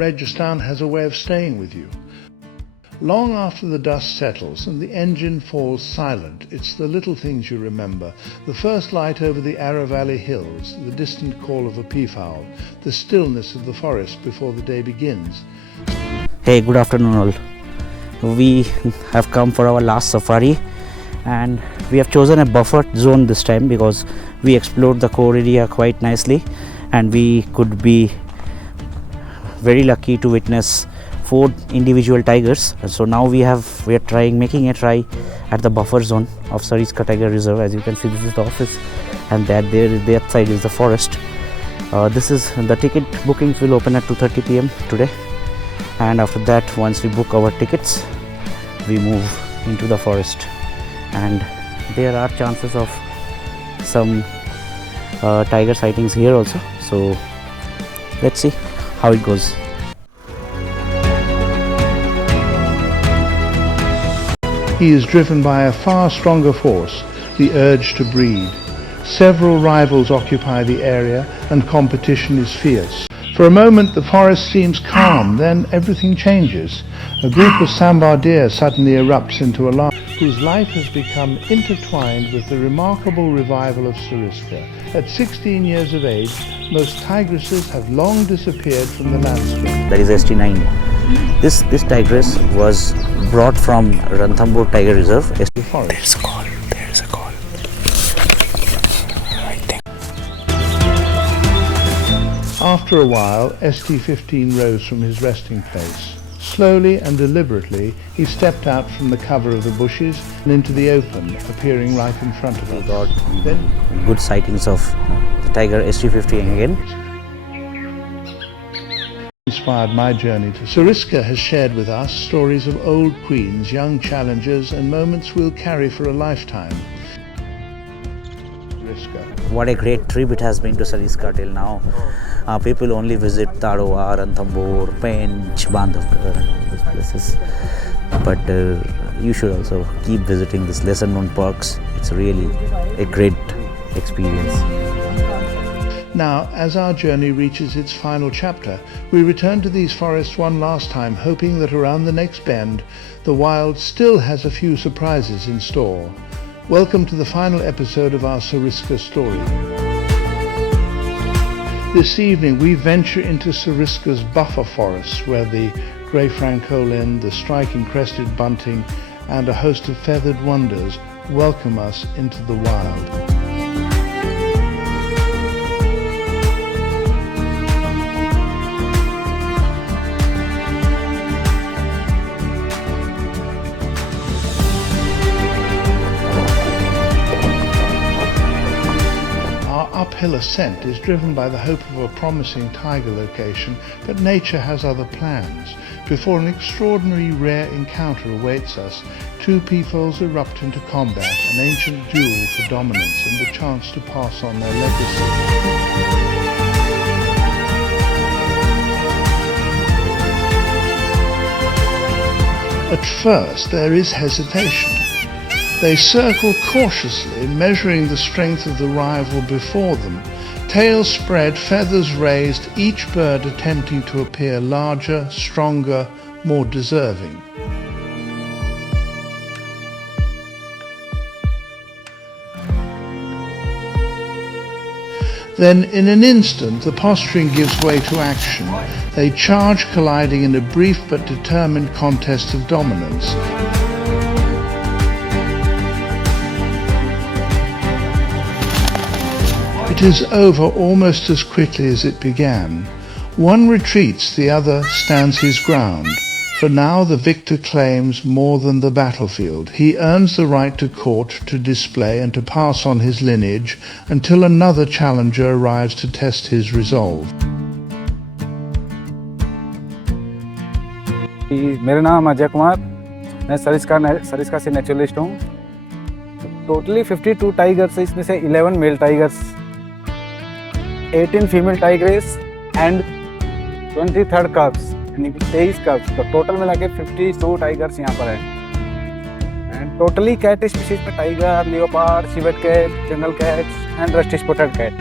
Rajasthan has a way of staying with you. Long after the dust settles and the engine falls silent, it's the little things you remember. The first light over the Aravalli hills, the distant call of a peafowl, the stillness of the forest before the day begins. Hey, good afternoon all. We have come for our last safari and we have chosen a buffer zone this time because we explored the core area quite nicely and we could be very lucky to witness 4 individual tigers. So now we are making a try at the buffer zone of Sariska Tiger Reserve. As you can see, this is the office and that side is the forest. This is the ticket bookings will open at 2:30 p.m. today, and after that, once we book our tickets, we move into the forest, and there are chances of some tiger sightings here also. So let's see how it goes. He is driven by a far stronger force, the urge to breed. Several rivals occupy the area and competition is fierce. For a moment the forest seems calm, then everything changes. A group of sambar deer suddenly erupts into a large whose life has become intertwined with the remarkable revival of Sariska. At 16 years of age, most tigresses have long disappeared from the landscape. That is ST-19. This tigress was brought from Ranthambore Tiger Reserve. The forest. There's a call. There's a call. I think. After a while, ST-19 rose from his resting place. Slowly and deliberately, he stepped out from the cover of the bushes and into the open, appearing right in front of us. We got good sightings of the tiger ST-19 again. Inspired my journey to Sariska has shared with us stories of old queens, young challengers, and moments we'll carry for a lifetime. What a great trip it has been to Sariska till now. People only visit Tadoa, Ranthambore, Quench, Bandhavgarh, these places. But you should also keep visiting these lesser known parks. It's really a great experience. Now, as our journey reaches its final chapter, we return to these forests one last time, hoping that around the next bend, the wild still has a few surprises in store. Welcome to the final episode of our Sariska story. This evening we venture into Sariska's buffer forests, where the grey francolin, the striking crested bunting, and a host of feathered wonders welcome us into the wild. Uphill ascent is driven by the hope of a promising tiger location, but nature has other plans. Before an extraordinary rare encounter awaits us, 2 peafoals erupt into combat, an ancient duel for dominance and the chance to pass on their legacy. At first there is hesitation. They circle cautiously, measuring the strength of the rival before them. Tails spread, feathers raised, each bird attempting to appear larger, stronger, more deserving. Then, in an instant, the posturing gives way to action. They charge, colliding in a brief but determined contest of dominance. It is over almost as quickly as it began. One retreats, the other stands his ground. For now the victor claims more than the battlefield. He earns the right to court, to display and to pass on his lineage until another challenger arrives to test his resolve. मेरा नाम अजय कुमार, मैं सरिस्का से naturalist हूँ। Totally 52 tigers है, इसमें से 11 male tigers, 18 female tigress and 23 cubs, यानी 23 कब्स। तो टोटल मिला के 52 टाइगर्स यहाँ पर है। एंड टोटली कैट स्पीशीज में tiger, leopard, civet cat, jungle cat and rusty spotted cat.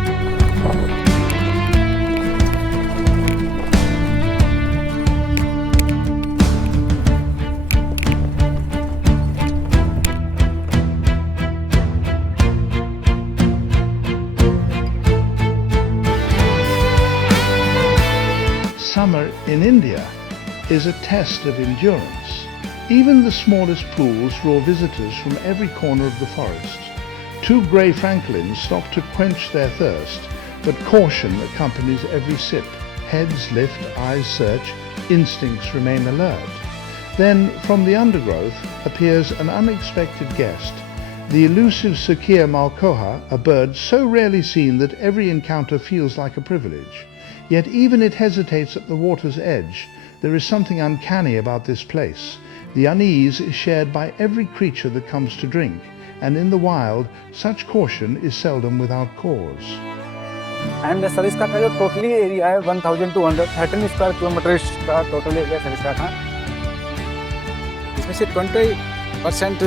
in India is a test of endurance. Even the smallest pools draw visitors from every corner of the forest. Two grey francolins stop to quench their thirst, but caution accompanies every sip. Heads lift, eyes search, instincts remain alert. Then, from the undergrowth, appears an unexpected guest, the elusive Sakir malkoha, a bird so rarely seen that every encounter feels like a privilege. Yet even it hesitates at the water's edge. There is something uncanny about this place. The unease is shared by every creature that comes to drink, and in the wild, such caution is seldom without cause. And Sariska का जो totally area है 1213 square kilometers का total area Sariska का, इसमें से 20%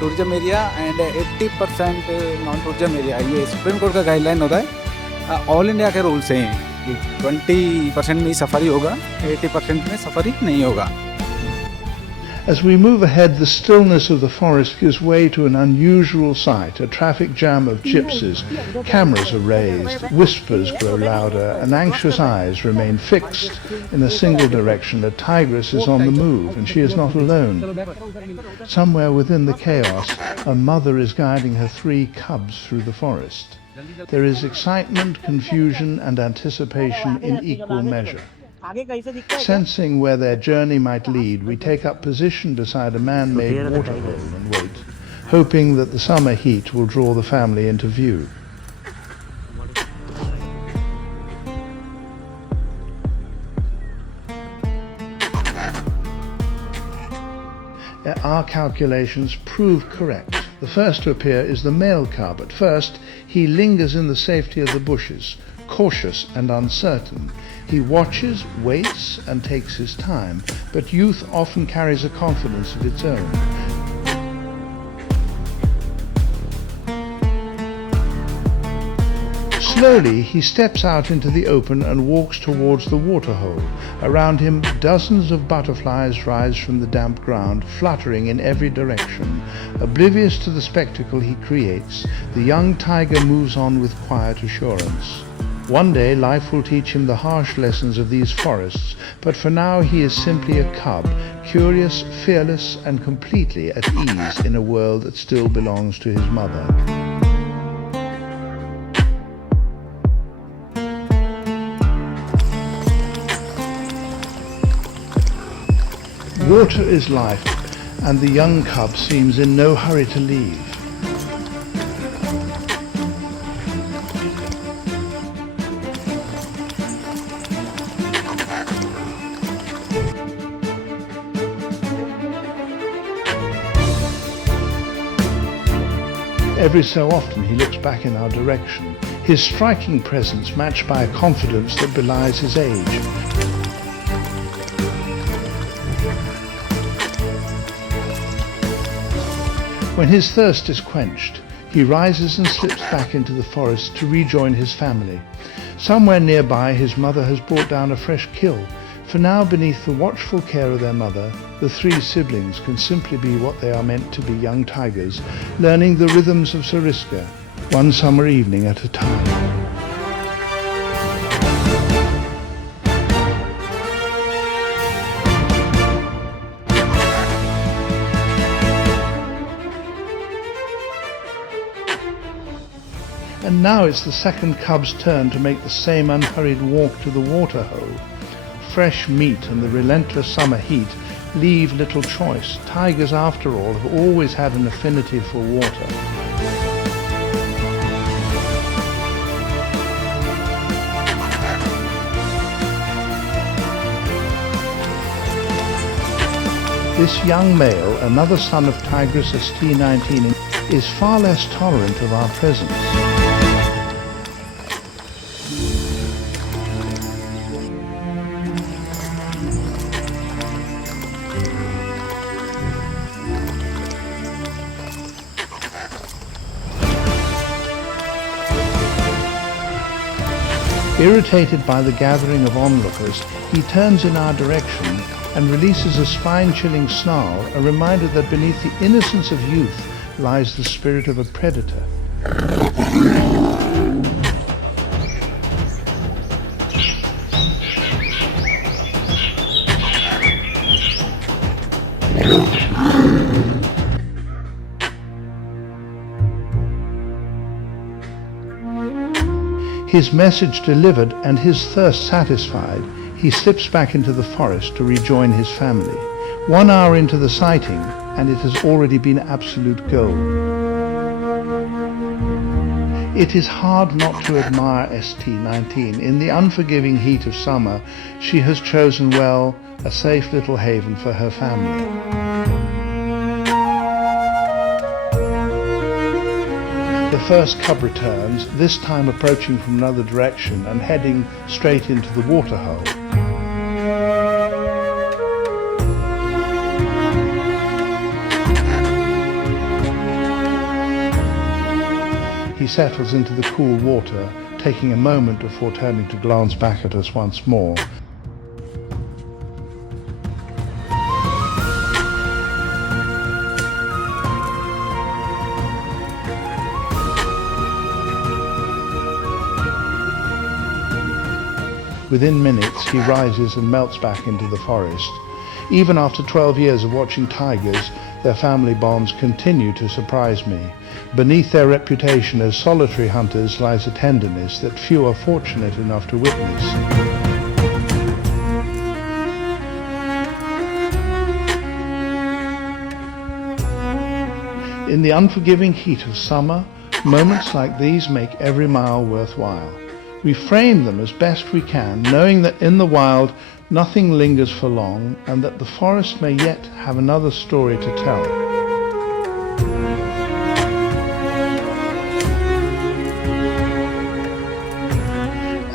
tourism area and 80% non tourism area. ये supreme court का guideline होता है, ऑल इंडिया के रूल्स हैं कि 20% में सफारी होगा, 80% में सफारी नहीं होगा. As we move ahead, the stillness of the forest gives way to an unusual sight, a traffic jam of gypsies. Cameras are raised, whispers grow louder, and anxious eyes remain fixed in a single direction. A tigress is on the move, and she is not alone. Somewhere within the chaos, a mother is guiding her 3 cubs through the forest. There is excitement, confusion, and anticipation in equal measure. Sensing where their journey might lead, we take up position beside a man-made waterhole and wait, hoping that the summer heat will draw the family into view. Our calculations prove correct. The first to appear is the male cub. At first, he lingers in the safety of the bushes, cautious and uncertain. He watches, waits, and takes his time, but youth often carries a confidence of its own. Slowly, he steps out into the open and walks towards the waterhole. Around him, dozens of butterflies rise from the damp ground, fluttering in every direction. Oblivious to the spectacle he creates, the young tiger moves on with quiet assurance. One day, life will teach him the harsh lessons of these forests, but for now he is simply a cub, curious, fearless, and completely at ease in a world that still belongs to his mother. Water is life, and the young cub seems in no hurry to leave. Every so often he looks back in our direction, his striking presence matched by a confidence that belies his age. When his thirst is quenched, he rises and slips back into the forest to rejoin his family. Somewhere nearby, his mother has brought down a fresh kill. For now, beneath the watchful care of their mother, the 3 siblings can simply be what they are meant to be, young tigers, learning the rhythms of Sariska, one summer evening at a time. And now it's the second cub's turn to make the same unhurried walk to the waterhole. Fresh meat and the relentless summer heat leave little choice. Tigers, after all, have always had an affinity for water. This young male, another son of tigress ST-19, is far less tolerant of our presence. Irritated by the gathering of onlookers, he turns in our direction and releases a spine-chilling snarl, a reminder that beneath the innocence of youth lies the spirit of a predator. His message delivered and his thirst satisfied, he slips back into the forest to rejoin his family. 1 hour into the sighting, and it has already been absolute gold. It is hard not to admire ST-19. In the unforgiving heat of summer, she has chosen well a safe little haven for her family. The first cub returns, this time approaching from another direction and heading straight into the waterhole. He settles into the cool water, taking a moment before turning to glance back at us once more. Within minutes, he rises and melts back into the forest. Even after 12 years of watching tigers, their family bonds continue to surprise me. Beneath their reputation as solitary hunters lies a tenderness that few are fortunate enough to witness. In the unforgiving heat of summer, moments like these make every mile worthwhile. We frame them as best we can, knowing that in the wild nothing lingers for long and that the forest may yet have another story to tell.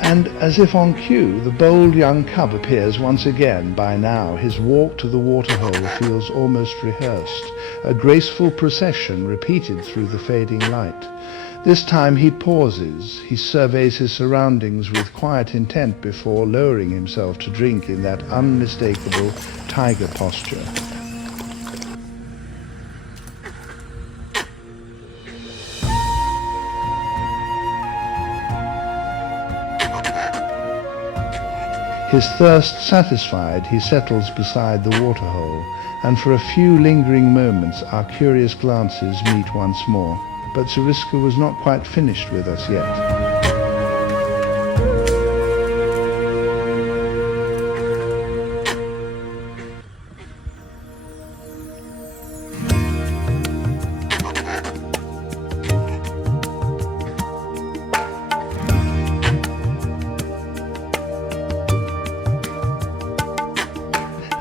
And as if on cue, the bold young cub appears once again. By now, his walk to the waterhole feels almost rehearsed, a graceful procession repeated through the fading light. This time he pauses, he surveys his surroundings with quiet intent before lowering himself to drink in that unmistakable tiger posture. His thirst satisfied, he settles beside the waterhole, and for a few lingering moments our curious glances meet once more. But Sariska was not quite finished with us yet.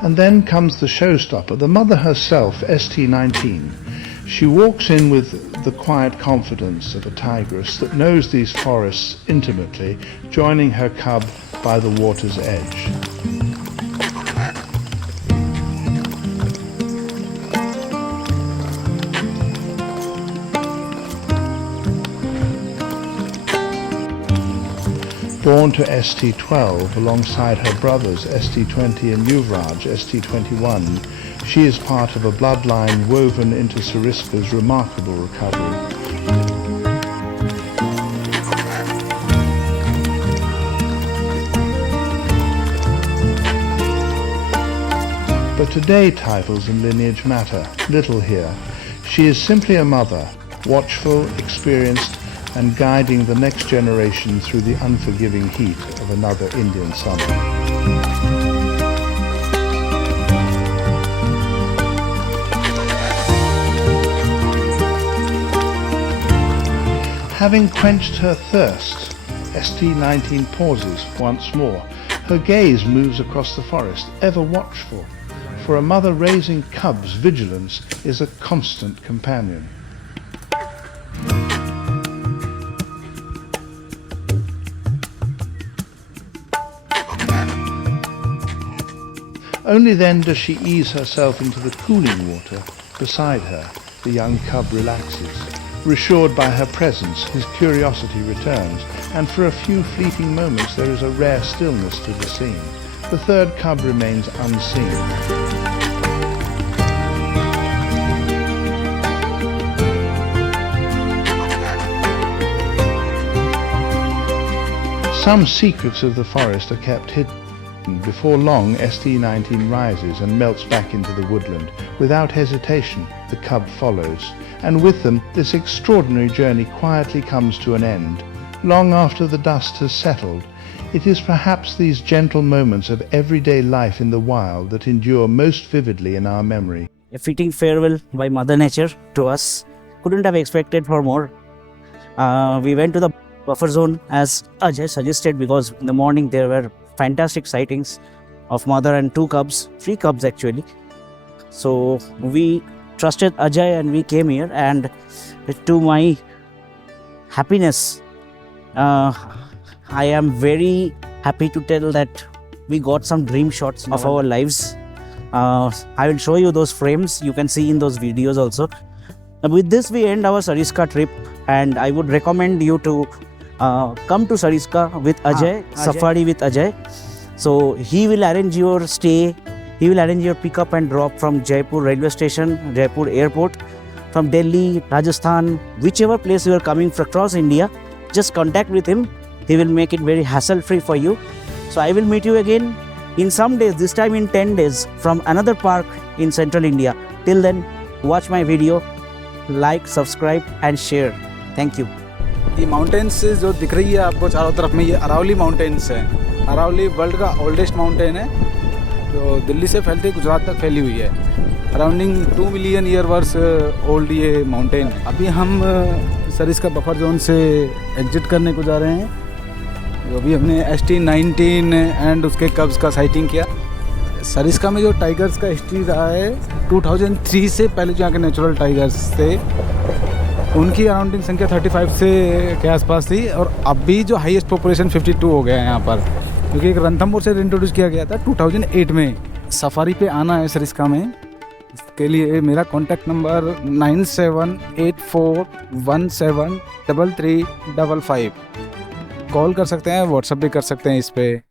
And then comes the showstopper, the mother herself, ST-19. She walks in with the quiet confidence of a tigress that knows these forests intimately, joining her cub by the water's edge. Born to ST-12 alongside her brothers ST-20 and Yuvraj ST-21, she is part of a bloodline woven into Sariska's remarkable recovery. But today titles and lineage matter little here. She is simply a mother, watchful, experienced, and guiding the next generation through the unforgiving heat of another Indian summer. Having quenched her thirst, ST-19 pauses once more. Her gaze moves across the forest, ever watchful. For a mother raising cubs, vigilance is a constant companion. Only then does she ease herself into the cooling water beside her. The young cub relaxes. Reassured by her presence, his curiosity returns, and for a few fleeting moments there is a rare stillness to the scene. The third cub remains unseen. Some secrets of the forest are kept hidden. Before long, ST-19 rises and melts back into the woodland. Without hesitation, the cub follows, and with them, this extraordinary journey quietly comes to an end. long after the dust has settled. It is perhaps these gentle moments of everyday life in the wild that endure most vividly in our memory. A fitting farewell by Mother Nature to us. Couldn't have expected for more. We went to the buffer zone as Ajay suggested, because in the morning there were fantastic sightings of mother and 2 cubs, 3 cubs actually. So we trusted Ajay and we came here, and to my happiness, I am very happy to tell that we got some dream shots of our lives. I will show you those frames, you can see in those videos also. With this we end our Sariska trip, and I would recommend you to come to Sariska with Ajay, Safari with Ajay. So he will arrange your stay, he will arrange your pickup and drop from Jaipur railway station, Jaipur airport, from Delhi, Rajasthan, whichever place you are coming from across India, just contact with him. He will make it very hassle-free for you. So I will meet you again in some days, this time in 10 days, from another park in central India. Till then, watch my video, like, subscribe and share. Thank you. ये mountains जो दिख रही है आपको चारों तरफ में, ये अरावली माउंटेन्स है। अरावली वर्ल्ड का ओल्डेस्ट माउंटेन है, जो दिल्ली से फैलती गुजरात तक फैली हुई है। Arounding 2 million years old ये माउंटेन है। अभी हम सरिस्का बफर जोन से एग्जिट करने को जा रहे हैं। जो अभी हमने ST-19 एंड उसके कब्स का साइटिंग किया। सरिस्का में जो टाइगर्स का हिस्ट्री रहा है, 2003 से पहले जो यहाँ के नेचुरल टाइगर्स थे उनकी अराउंडिंग संख्या 35 से के आसपास थी, और अभी जो हाईएस्ट पॉपुलेशन 52 हो गया है यहाँ पर, क्योंकि एक रणथंभौर से इंट्रोड्यूस किया गया था 2008 में। सफारी पे आना है सरिस्का में, इसके लिए मेरा कॉन्टैक्ट नंबर 9784173355। कॉल कर सकते हैं, व्हाट्सएप भी कर सकते हैं इस पर।